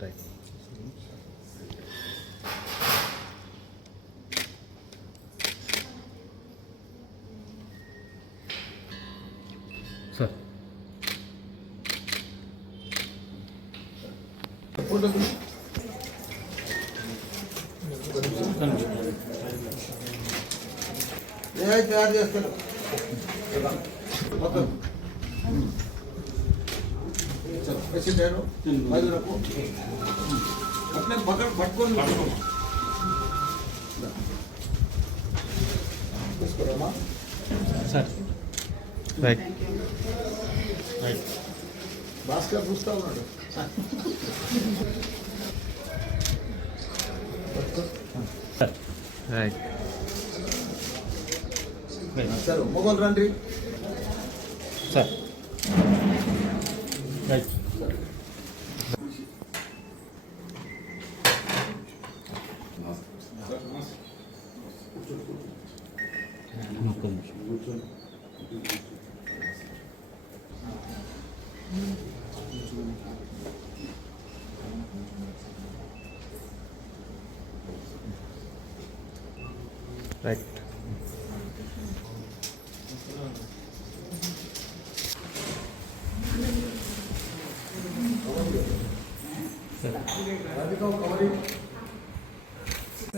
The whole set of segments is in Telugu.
Right. Sir. తయారు చేస్తారు మొత్తం నేను మధురకు అట్లే పట్టుకొని తీసుకోరమ్మా సార్. రైట్ రైట్ భాస్కర్ చూస్తా ఉన్నాడు. రైట్ సార్ మొగలు రండి సార్. Right right.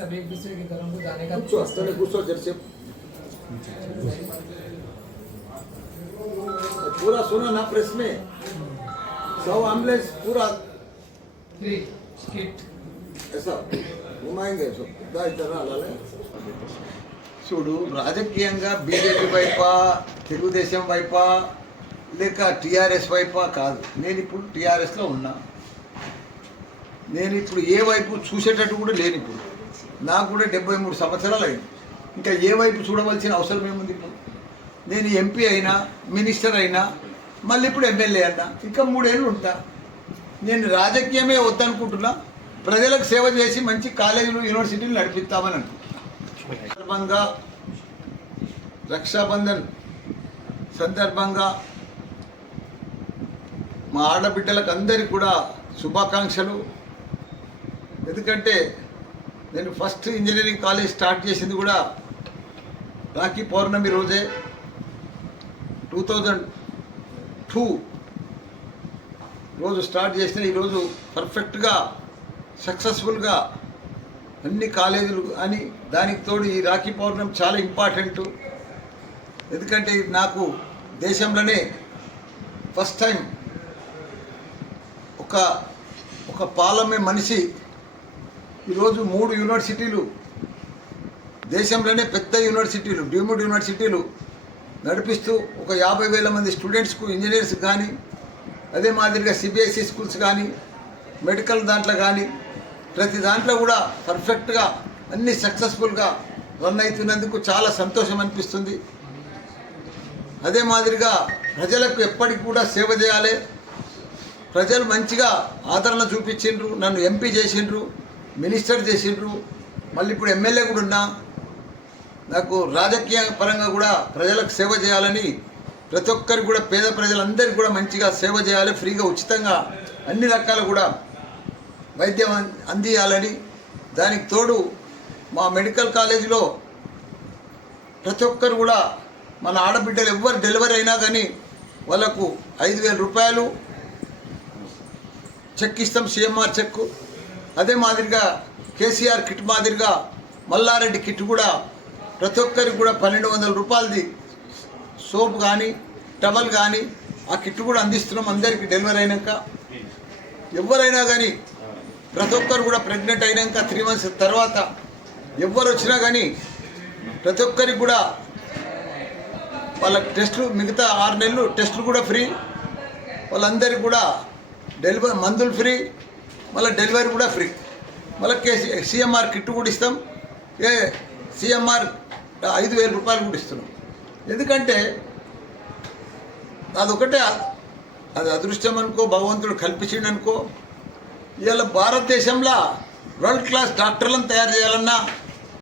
अभी एक दूसरे के घरों को जाने का కూర్చో जैसे पूरा सुना ना प्रेस में 100 एम्बुलेंस पूरा 3 किट ऐसा घुमाएंगे इधर చూడు రాజకీయంగా బీజేపీ వైపా తెలుగుదేశం వైపా లేక టీఆర్ఎస్ వైపా కాదు. నేను ఇప్పుడు టీఆర్ఎస్లో ఉన్నా. నేను ఇప్పుడు ఏ వైపు చూసేటట్టు కూడా లేని. ఇప్పుడు నాకు కూడా 73 సంవత్సరాలు అయింది. ఇంకా ఏ వైపు చూడవలసిన అవసరం ఏముంది? ఇప్పుడు నేను ఎంపీ అయినా మినిస్టర్ అయినా మళ్ళీ ఇప్పుడు ఎమ్మెల్యే అయినా ఇంకా 3 ఏళ్ళు ఉంటా. నేను రాజకీయమే వద్దనుకుంటున్నా. ప్రజలకు సేవ చేసి మంచి కాలేజీలు యూనివర్సిటీలు నడిపిస్తామని అనుకుంటున్నాను. సందర్భంగా రక్షాబంధన్ సందర్భంగా మా ఆడబిడ్డలకు అందరికీ కూడా శుభాకాంక్షలు. ఎందుకంటే నేను ఫస్ట్ ఇంజనీరింగ్ కాలేజ్ స్టార్ట్ చేసింది కూడా రాఖీ పౌర్ణమి రోజే 2002 రోజు స్టార్ట్ చేసిన. ఈరోజు పర్ఫెక్ట్గా సక్సెస్ఫుల్గా అన్ని కాలేజీలు అని దానికి తోడు ఈ రాఖీ పౌర్ణమి చాలా ఇంపార్టెంట్. ఎందుకంటే నాకు దేశంలోనే ఫస్ట్ టైం ఒక పార్లమెంట్ మనిషి ఈరోజు 3 యూనివర్సిటీలు దేశంలోనే పెద్ద యూనివర్సిటీలు డీమ్డ్ యూనివర్సిటీలు నడిపిస్తూ ఒక 50,000 మంది స్టూడెంట్స్కు ఇంజనీర్స్ కానీ అదే మాదిరిగా సిబిఎస్ఈ స్కూల్స్ కానీ మెడికల్ దాంట్లో కానీ ప్రతి దాంట్లో కూడా పర్ఫెక్ట్గా అన్ని సక్సెస్ఫుల్గా రన్ అవుతున్నందుకు చాలా సంతోషం అనిపిస్తుంది. అదే మాదిరిగా ప్రజలకు ఎప్పటికి కూడా సేవ చేయాలి. ప్రజలు మంచిగా ఆదరణ చూపించిండ్రు, నన్ను ఎంపీ చేసిండ్రు, మినిస్టర్ చేసిండ్రు, మళ్ళీ ఇప్పుడు ఎమ్మెల్యే కూడా ఉన్నా. నాకు రాజకీయ పరంగా కూడా ప్రజలకు సేవ చేయాలని ప్రతి ఒక్కరికి కూడా పేద ప్రజలందరికీ కూడా మంచిగా సేవ చేయాలి. ఫ్రీగా ఉచితంగా అన్ని రకాలు కూడా వైద్యం అందియాలని. దానికి తోడు మా మెడికల్ కాలేజీలో ప్రతి ఒక్కరు కూడా మన ఆడబిడ్డలు ఎవ్వరు డెలివరీ అయినా కానీ వాళ్ళకు 5,000 రూపాయలు చెక్ ఇస్తాం, సిఎంఆర్ చెక్. అదే మాదిరిగా కేసీఆర్ కిట్ మాదిరిగా మల్లారెడ్డి కిట్ కూడా ప్రతి ఒక్కరికి కూడా 1,200 రూపాయలది సోప్ కానీ టవల్ కానీ ఆ కిట్ కూడా అందిస్తున్నాం అందరికీ డెలివరీ అయినాక. ఎవరైనా కానీ ప్రతి ఒక్కరు కూడా ప్రెగ్నెంట్ అయినాక 3 months తర్వాత ఎవరు వచ్చినా కానీ ప్రతి ఒక్కరికి కూడా వాళ్ళ టెస్టులు మిగతా 6 నెలలు టెస్టులు కూడా ఫ్రీ, వాళ్ళందరికీ కూడా డెలివరీ మందులు ఫ్రీ, మళ్ళీ డెలివరీ కూడా ఫ్రీ, మళ్ళీ సిఎంఆర్ కిట్ కూడా ఇస్తాం. సిఎంఆర్ 5,000 రూపాయలు కూడా ఇస్తున్నాం. ఎందుకంటే అదొకటే, అది అదృష్టం అనుకో, భగవంతుడు కల్పించిండు అనుకో. ఇవాళ భారతదేశంలో వరల్డ్ క్లాస్ డాక్టర్లను తయారు చేయాలన్నా